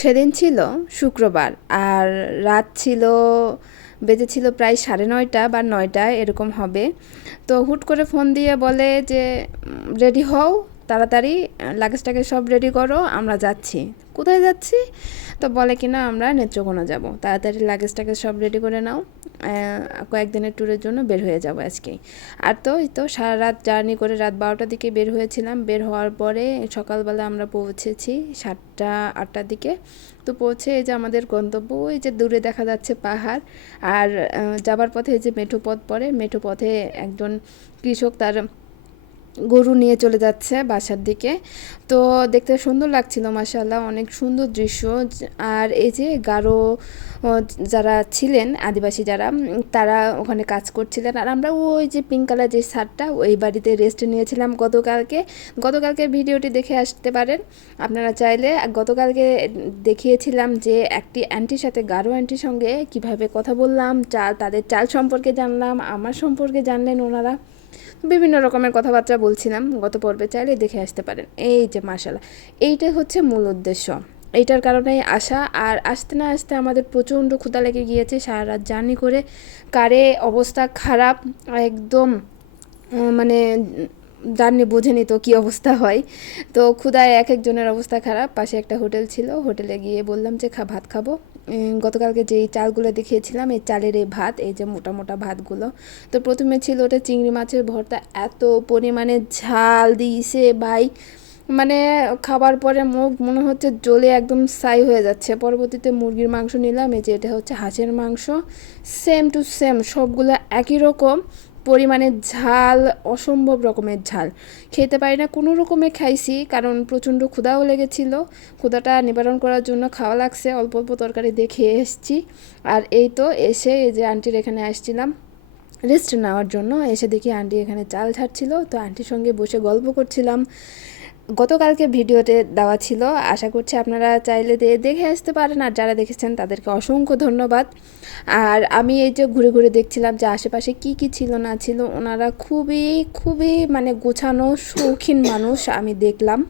সেদিন ছিল শুক্রবার আর রাত ছিল বেজেছিল প্রায় সাড়ে নয়টা বা নয়টা এরকম হবে। তো হুট করে ফোন দিয়ে বলে যে রেডি হও। তাড়াতাড়ি লাগেজটাকে সব রেডি করো, আমরা যাচ্ছি। কোথায় যাচ্ছি? তো বলে কি না আমরা নেত্রকোনা যাব। তাড়াতাড়ি লাগেজটাকে সব রেডি করে নাও। কয়েকদিনের ট্যুরের জন্য বের হয়ে যাব আজকেই। আর তো তো সারা রাত জার্নি করে রাত বারোটার দিকে বের হয়েছিলাম। বের হওয়ার পরে সকালবেলা আমরা পৌঁছেছি সাতটা, আটটার দিকে। তো পৌঁছে এই যে আমাদের গন্তব্য, ওই যে দূরে দেখা যাচ্ছে পাহাড়। আর যাবার পথে এই যে মেঠো পথ পড়ে, মেঠো পথে একজন কৃষক তার গরু নিয়ে চলে যাচ্ছে বাসার দিকে। তো দেখতে সুন্দর লাগছিল মাসাল্লাহ অনেক সুন্দর দৃশ্য। আর এই যে গারো যারা ছিলেন, আদিবাসী যারা তারা ওখানে কাজ করছিলেন। আর আমরা ওই যে পিঙ্ক কালার যে শার্টটা, ওই বাড়িতে রেস্ট নিয়েছিলাম গতকালকে। গতকালকে ভিডিওটি দেখে আসতে পারেন। আপনারা চাইলে গতকালকে দেখিয়েছিলাম যে একটি অ্যান্টির সাথে, গারো অ্যান্টির সঙ্গে কীভাবে কথা বললাম চাল তাদের চাল সম্পর্কে জানলাম, আমার সম্পর্কে জানলেন ওনারা। বিভিন্ন রকমের কথাবার্তা বলছিলাম, গত পর্বে চাইলে দেখে আসতে পারেন। এই যে মার্শাল্লাহ এইটাই হচ্ছে মূল উদ্দেশ্য। এইটার কারণেই আসা আর আসতে না আসতে আমাদের প্রচণ্ড ক্ষুদা লেগে গিয়েছে, সারা রাত জার্নি করে কারে অবস্থা খারাপ, একদম মানে জার্নি বোঝেনি তো কী অবস্থা হয়। তো ক্ষুধায় এক একজনের অবস্থা খারাপ, পাশে একটা হোটেল ছিল, হোটেলে গিয়ে বললাম যে, খা, ভাত খাব। গতকালকে যেই চালগুলো দেখিয়েছিলাম, এই চালের এই ভাত, এই যে মোটা মোটা ভাতগুলো, তো প্রথমে ছিল ওটা চিংড়ি মাছের ভর্তা। এত পরিমাণে ঝাল দিয়েছে ভাই। মানে খাবার পরে মুখ মনে হচ্ছে জ্বলে একদম সাই হয়ে যাচ্ছে। পরবর্তীতে মুরগির মাংস নিলাম, এই যে এটা হচ্ছে হাঁসের মাংস। সেম টু সেম সবগুলো একই রকম। পরিমাণে ঝাল, অসম্ভব রকমের ঝাল। খেতে পারি না, কোনো রকমে খাইছি, কারণ প্রচণ্ড ক্ষুধাও লেগেছিল। ক্ষুধাটা নিবারণ করার জন্য খাওয়া লাগছে, অল্প অল্প তরকারি দেখে এসেছি। আর এই তো এসে এই যে আন্টির এখানে আসছিলাম রেস্ট নেওয়ার জন্য, এসে দেখি আন্টি এখানে চাল ছাড়ছিল তো আন্টির সঙ্গে বসে গল্প করছিলাম। গতকালকে ভিডিওতে দেওয়া ছিল, আশা করছি আপনারা চাইলে দেখে আসতে পারেন আর যারা দেখেছেন তাদেরকে অসংখ্য ধন্যবাদ। আর আমি এই যে ঘুরে ঘুরে দেখছিলাম যে আশেপাশে কি কি ছিল না ছিল, ওনারা খুবই খুবই মানে গোছানো, শৌখিন মানুষ আমি দেখলাম।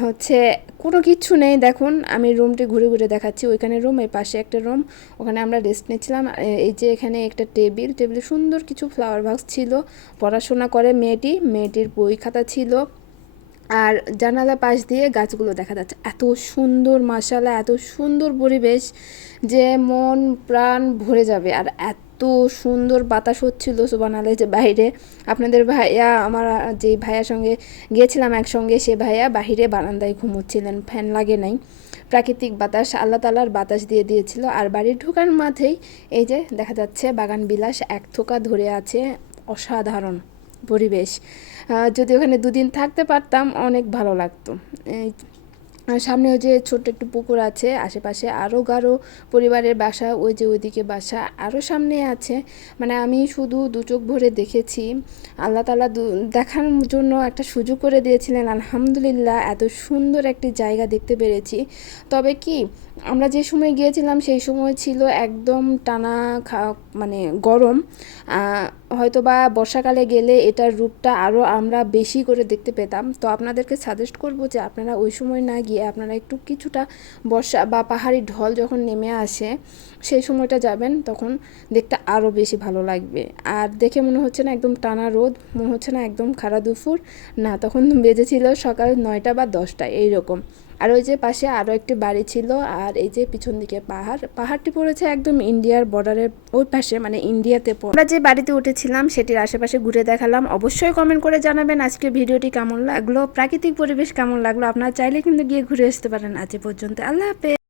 হচ্ছে কোনো কিচ্ছু নেই। দেখুন, আমি রুমটি ঘুরে ঘুরে দেখাচ্ছি। ওইখানে রুম এই পাশে একটা রুম ওখানে আমরা রেস্ট নিচ্ছিলাম। এ- এই যে এখানে একটা টেবিল টেবিলে সুন্দর কিছু ফ্লাওয়ার বাক্স ছিল। পড়াশোনা করে মেয়েটি। মেয়েটির বই খাতা ছিল। আর জানালা পাশ দিয়ে গাছগুলো দেখা যাচ্ছে। এত সুন্দর মাসালা এত সুন্দর পরিবেশ যে মন প্রাণ ভরে যাবে। আর এত সুন্দর বাতাস হচ্ছিল সুবানালে যে বাইরে। আপনাদের ভাইয়া, আমার যে ভাইয়ার সঙ্গে গিয়েছিলাম একসঙ্গে, সে ভাইয়া বাহিরে বারান্দায় ঘুমোচ্ছিলেন, ফ্যান লাগে নাই। প্রাকৃতিক বাতাস, আল্লাহ তালার বাতাস দিয়ে দিয়েছিল। আর বাড়ির ঢোকার মাঝেই, এই যে দেখা যাচ্ছে বাগান বিলাস এক থোকা ধরে আছে অসাধারণ পরিবেশ। যদি ওখানে দুদিন থাকতে পারতাম, অনেক ভালো লাগতো। সামনে ওই যে ছোট্ট একটু পুকুর আছে, আশেপাশে আরও গাঢ় পরিবারের বাসা, ওই যে ওইদিকে বাসা আরও সামনে আছে। মানে আমি শুধু দু চোখ ভরে দেখেছি। আল্লাহ তালা দেখার জন্য একটা সুযোগ করে দিয়েছিলেন। আলহামদুলিল্লাহ এত সুন্দর একটি জায়গা দেখতে পেরেছি। তবে কি, আমরা যে সময় গিয়েছিলাম সেই সময় ছিল একদম টানা মানে গরম। হয়তো বা বর্ষাকালে গেলে এটার রূপটা আরও আমরা বেশি করে দেখতে পেতাম। তো আপনাদেরকে সাজেস্ট করব যে আপনারা ওই সময় না গিয়ে আপনারা একটু কিছুটা বর্ষা বা পাহাড়ি ঢল যখন নেমে আসে, সেই সময়টা যাবেন, তখন দেখতে আরও বেশি ভালো লাগবে। আর দেখে মনে হচ্ছে না একদম টানা রোদ, মনে হচ্ছে না একদম খারা দুপুর, না তখন বেজেছিল সকাল নয়টা বা দশটা এইরকম। আর ওই যে পাশে আরও একটি বাড়ি ছিল, আর এই যে পিছন দিকে পাহাড়। পাহাড়টি পড়েছে একদম ইন্ডিয়ার বর্ডারের ওই পাশে মানে ইন্ডিয়াতে। আমরা যে বাড়িতে উঠেছিলাম, সেটির আশেপাশে ঘুরে দেখালাম। অবশ্যই কমেন্ট করে জানাবেন আজকে ভিডিওটি কেমন লাগল, প্রাকৃতিক পরিবেশ কেমন লাগল। আপনারা চাইলে কিন্তু গিয়ে ঘুরে আসতে পারেন আজ পর্যন্ত। আল্লাহ হাফেজ।